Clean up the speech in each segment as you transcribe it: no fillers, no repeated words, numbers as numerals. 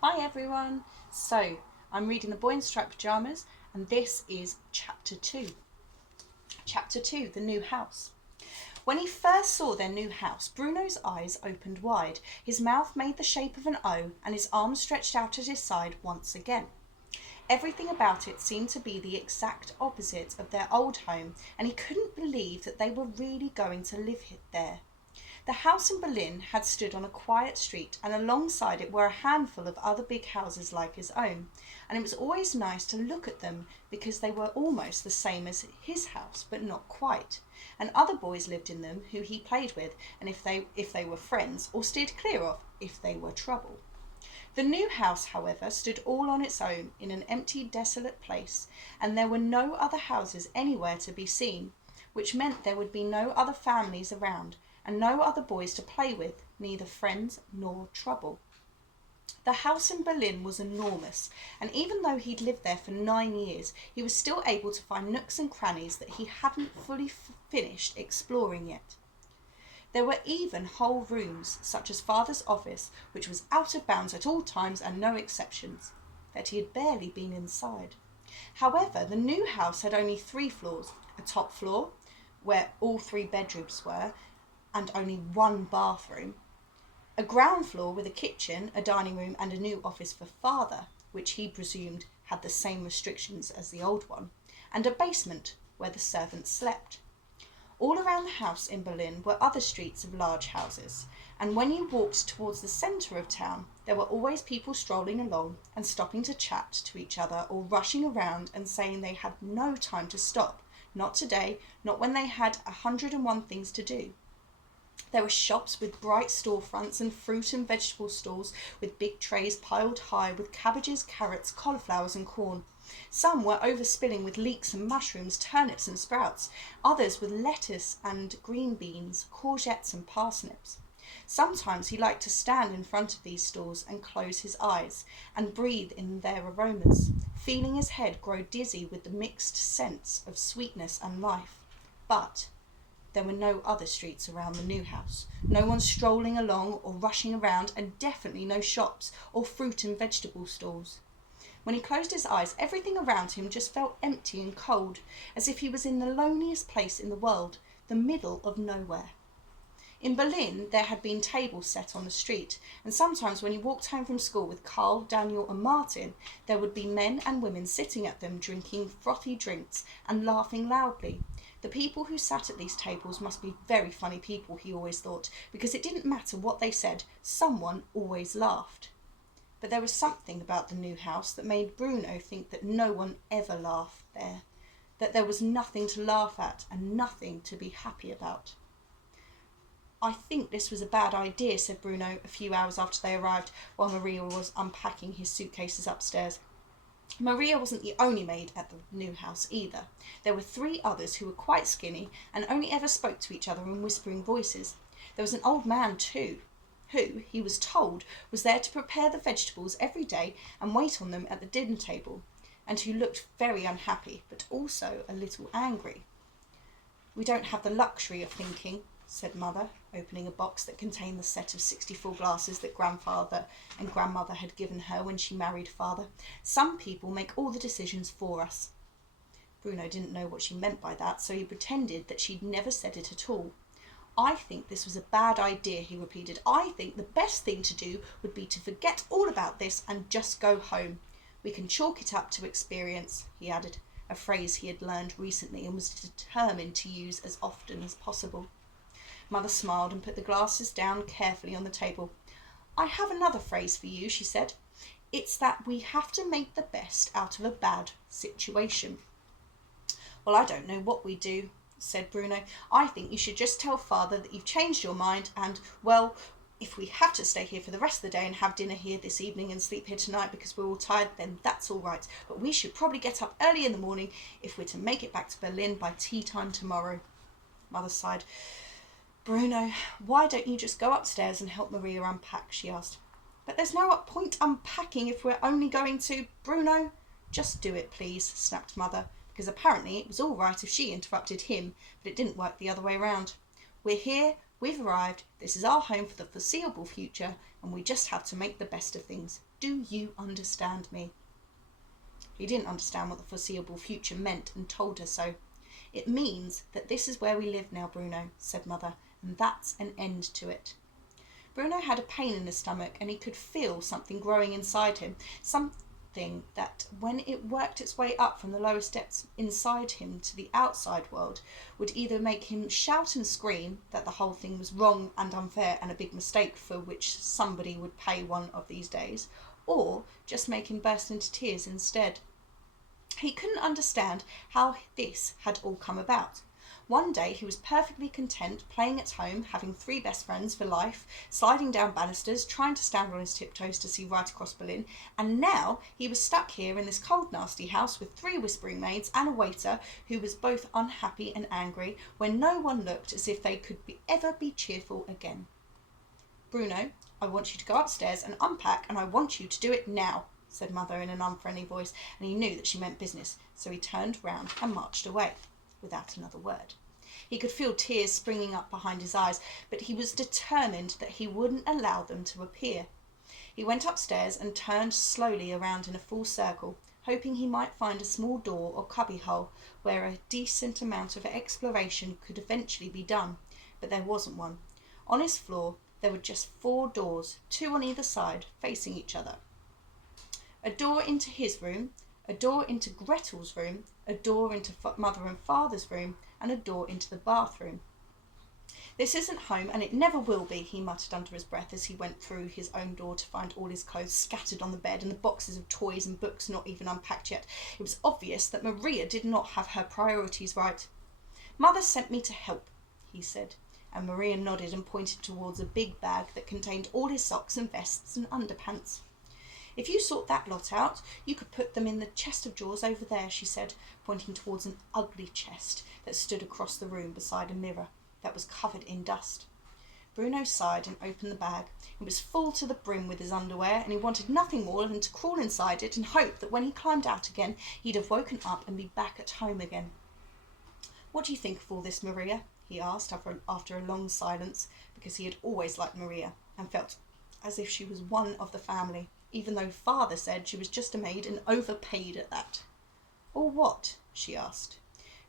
Hi everyone! So, I'm reading The Boy in Striped Pyjamas and this is Chapter 2. Chapter 2, The New House. When he first saw their new house, Bruno's eyes opened wide, his mouth made the shape of an O and his arms stretched out at his side once again. Everything about it seemed to be the exact opposite of their old home and he couldn't believe that they were really going to live there. The house in Berlin had stood on a quiet street, and alongside it were a handful of other big houses like his own, and it was always nice to look at them because they were almost the same as his house, but not quite. And other boys lived in them who he played with, and if they were friends, or steered clear of if they were trouble. The new house, however, stood all on its own in an empty, desolate place, and there were no other houses anywhere to be seen, which meant there would be no other families around, and no other boys to play with, neither friends nor trouble. The house in Berlin was enormous, and even though he'd lived there for 9 years, he was still able to find nooks and crannies that he hadn't fully finished exploring yet. There were even whole rooms, such as Father's office, which was out of bounds at all times and no exceptions, that he had barely been inside. However, the new house had only 3 floors, a top floor, where all 3 bedrooms were, and only 1 bathroom, a ground floor with a kitchen, a dining room and a new office for Father, which he presumed had the same restrictions as the old one, and a basement where the servants slept. All around the house in Berlin were other streets of large houses, and when you walked towards the centre of town, there were always people strolling along and stopping to chat to each other or rushing around and saying they had no time to stop, not today, not when they had 101 things to do. There were shops with bright storefronts and fruit and vegetable stalls with big trays piled high with cabbages, carrots, cauliflowers and corn. Some were overspilling with leeks and mushrooms, turnips and sprouts, others with lettuce and green beans, courgettes and parsnips. Sometimes he liked to stand in front of these stalls and close his eyes and breathe in their aromas, feeling his head grow dizzy with the mixed scents of sweetness and life. But there were no other streets around the new house, no one strolling along or rushing around, and definitely no shops or fruit and vegetable stalls. When he closed his eyes, everything around him just felt empty and cold, as if he was in the loneliest place in the world, the middle of nowhere. In Berlin, there had been tables set on the street, and sometimes when he walked home from school with Carl, Daniel and Martin, there would be men and women sitting at them drinking frothy drinks and laughing loudly. The people who sat at these tables must be very funny people, he always thought, because it didn't matter what they said, someone always laughed. But there was something about the new house that made Bruno think that no one ever laughed there, that there was nothing to laugh at and nothing to be happy about. "I think this was a bad idea," said Bruno a few hours after they arrived, while Maria was unpacking his suitcases upstairs. Maria wasn't the only maid at the new house either. There were 3 others who were quite skinny and only ever spoke to each other in whispering voices. There was an old man too, who, he was told, was there to prepare the vegetables every day and wait on them at the dinner table, and who looked very unhappy, but also a little angry. "We don't have the luxury of thinking," said Mother, opening a box that contained the set of 64 glasses that Grandfather and Grandmother had given her when she married Father. "Some people make all the decisions for us." Bruno didn't know what she meant by that, so he pretended that she'd never said it at all. "I think this was a bad idea," he repeated. "I think the best thing to do would be to forget all about this and just go home. We can chalk it up to experience," he added, a phrase he had learned recently and was determined to use as often as possible. Mother smiled and put the glasses down carefully on the table. "I have another phrase for you," she said. "It's that we have to make the best out of a bad situation." "Well, I don't know what we do," said Bruno. "I think you should just tell Father that you've changed your mind and, well, if we have to stay here for the rest of the day and have dinner here this evening and sleep here tonight because we're all tired, then that's all right. But we should probably get up early in the morning if we're to make it back to Berlin by tea time tomorrow." Mother sighed. "Bruno, why don't you just go upstairs and help Maria unpack?" she asked. "But there's no point unpacking if we're only going to—" "Bruno, just do it, please," snapped Mother, because apparently it was all right if she interrupted him, but it didn't work the other way round. "We're here, We've arrived, this is our home for the foreseeable future, and we just have to make the best of things. Do you understand me?" He didn't understand what the foreseeable future meant and told her so. "It means that this is where we live now, Bruno," said Mother, "and that's an end to it." Bruno had a pain in his stomach, and he could feel something growing inside him, something that, when it worked its way up from the lowest depths inside him to the outside world, would either make him shout and scream that the whole thing was wrong and unfair and a big mistake for which somebody would pay one of these days, or just make him burst into tears instead. He couldn't understand how this had all come about. One day he was perfectly content, playing at home, having 3 best friends for life, sliding down banisters, trying to stand on his tiptoes to see right across Berlin, and now he was stuck here in this cold, nasty house with 3 whispering maids and a waiter who was both unhappy and angry, when no one looked as if they could ever be cheerful again. "Bruno, I want you to go upstairs and unpack, and I want you to do it now," said Mother in an unfriendly voice, and he knew that she meant business, so he turned round and marched away without another word. He could feel tears springing up behind his eyes, but he was determined that he wouldn't allow them to appear. He went upstairs and turned slowly around in a full circle, hoping he might find a small door or cubby-hole where a decent amount of exploration could eventually be done, but there wasn't one. On his floor there were just 4 doors, 2 on either side, facing each other. A door into his room, a door into Gretel's room, a door into Mother and Father's room, and a door into the bathroom. "This isn't home, and it never will be," he muttered under his breath as he went through his own door to find all his clothes scattered on the bed and the boxes of toys and books not even unpacked yet. It was obvious that Maria did not have her priorities right. "Mother sent me to help," he said, and Maria nodded and pointed towards a big bag that contained all his socks and vests and underpants. "If you sort that lot out, you could put them in the chest of drawers over there," she said, pointing towards an ugly chest that stood across the room beside a mirror that was covered in dust. Bruno sighed and opened the bag. It was full to the brim with his underwear, and he wanted nothing more than to crawl inside it and hope that when he climbed out again, he'd have woken up and be back at home again. "What do you think of all this, Maria?" he asked after a long silence, because he had always liked Maria and felt as if she was one of the family, even though Father said she was just a maid and overpaid at that. "Or what?" she asked.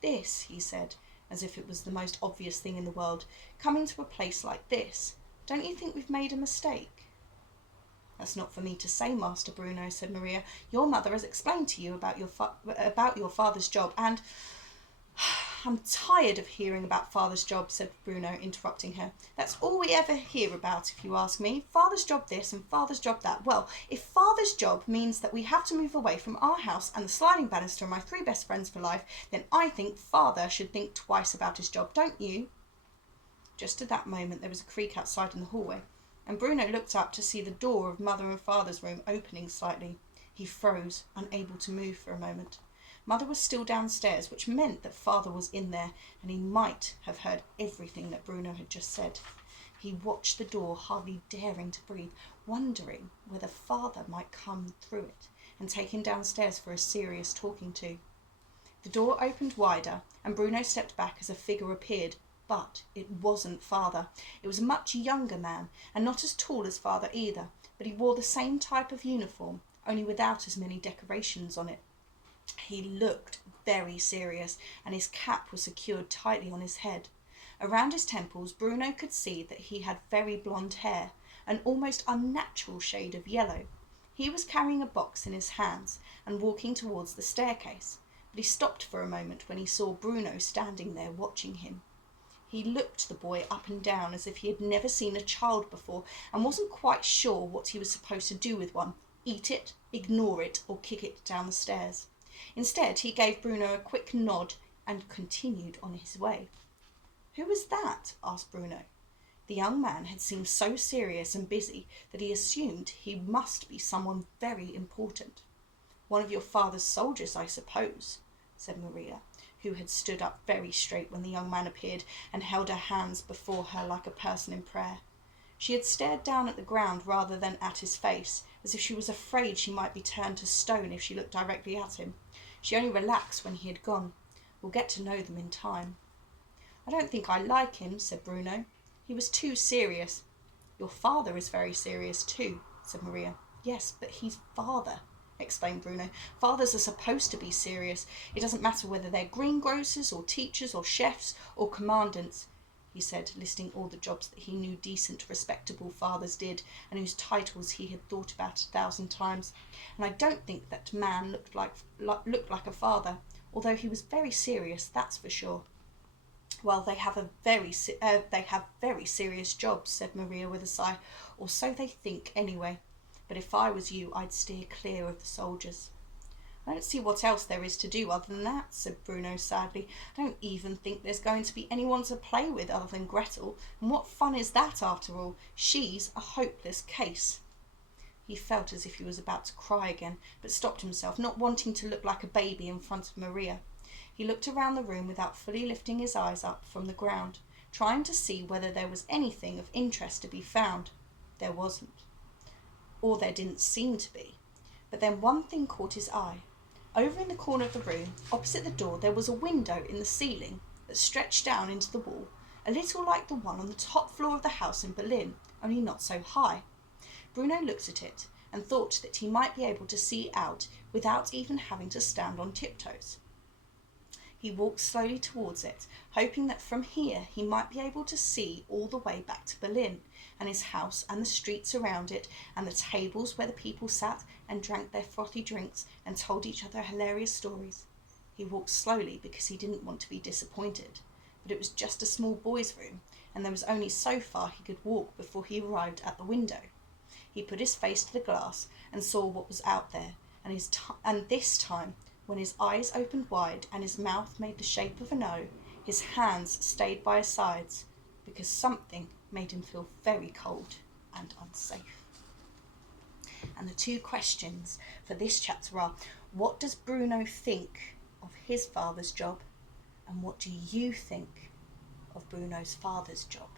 "This," he said, as if it was the most obvious thing in the world. "Coming to a place like this. Don't you think we've made a mistake?" "That's not for me to say, Master Bruno," said Maria. "Your mother has explained to you about your father's job, and—" "I'm tired of hearing about Father's job," said Bruno, interrupting her. "That's all we ever hear about, if you ask me. Father's job this and Father's job that. Well, if Father's job means that we have to move away from our house and the sliding banister and my 3 best friends for life, then I think Father should think twice about his job, don't you?" Just at that moment there was a creak outside in the hallway, and Bruno looked up to see the door of Mother and Father's room opening slightly. He froze, unable to move for a moment. Mother was still downstairs, which meant that Father was in there, and he might have heard everything that Bruno had just said. He watched the door, hardly daring to breathe, wondering whether Father might come through it and take him downstairs for a serious talking to. The door opened wider, and Bruno stepped back as a figure appeared, but it wasn't Father. It was a much younger man, and not as tall as Father either, but he wore the same type of uniform, only without as many decorations on it. He looked very serious, and his cap was secured tightly on his head. Around his temples, Bruno could see that he had very blonde hair, an almost unnatural shade of yellow. He was carrying a box in his hands and walking towards the staircase, but he stopped for a moment when he saw Bruno standing there watching him. He looked the boy up and down as if he had never seen a child before and wasn't quite sure what he was supposed to do with one: eat it, ignore it, or kick it down the stairs. Instead, he gave Bruno a quick nod and continued on his way. "Who was that?" asked Bruno. The young man had seemed so serious and busy that he assumed he must be someone very important. "One of your father's soldiers, I suppose," said Maria, who had stood up very straight when the young man appeared and held her hands before her like a person in prayer. She had stared down at the ground rather than at his face, as if she was afraid she might be turned to stone if she looked directly at him. She only relaxed when he had gone. "We'll get to know them in time." "I don't think I like him," said Bruno. He was too serious. Your father is very serious too, said Maria. Yes, but he's father, explained Bruno. Fathers are supposed to be serious. It doesn't matter whether they're greengrocers or teachers or chefs or commandants, he said, listing all the jobs that he knew decent, respectable fathers did and whose titles he had thought about 1,000 times. And I don't think that man looked like a father, although he was very serious, that's for sure. Well, they have very serious jobs, said Maria with a sigh, or so they think anyway. But if I was you, I'd steer clear of the soldiers. I don't see what else there is to do other than that, said Bruno sadly. I don't even think there's going to be anyone to play with other than Gretel, and what fun is that after all? She's a hopeless case. He felt as if he was about to cry again, but stopped himself, not wanting to look like a baby in front of Maria. He looked around the room without fully lifting his eyes up from the ground, trying to see whether there was anything of interest to be found. There wasn't. Or there didn't seem to be. But then one thing caught his eye. Over in the corner of the room, opposite the door, there was a window in the ceiling that stretched down into the wall, a little like the one on the top floor of the house in Berlin, only not so high. Bruno looked at it and thought that he might be able to see out without even having to stand on tiptoes. He walked slowly towards it, hoping that from here he might be able to see all the way back to Berlin, and his house and the streets around it, and the tables where the people sat and drank their frothy drinks and told each other hilarious stories. He walked slowly because he didn't want to be disappointed, but it was just a small boy's room, and there was only so far he could walk before he arrived at the window. He put his face to the glass and saw what was out there, and this time, when his eyes opened wide and his mouth made the shape of an O, his hands stayed by his sides, because something made him feel very cold and unsafe. And the two questions for this chapter are, what does Bruno think of his father's job, and what do you think of Bruno's father's job?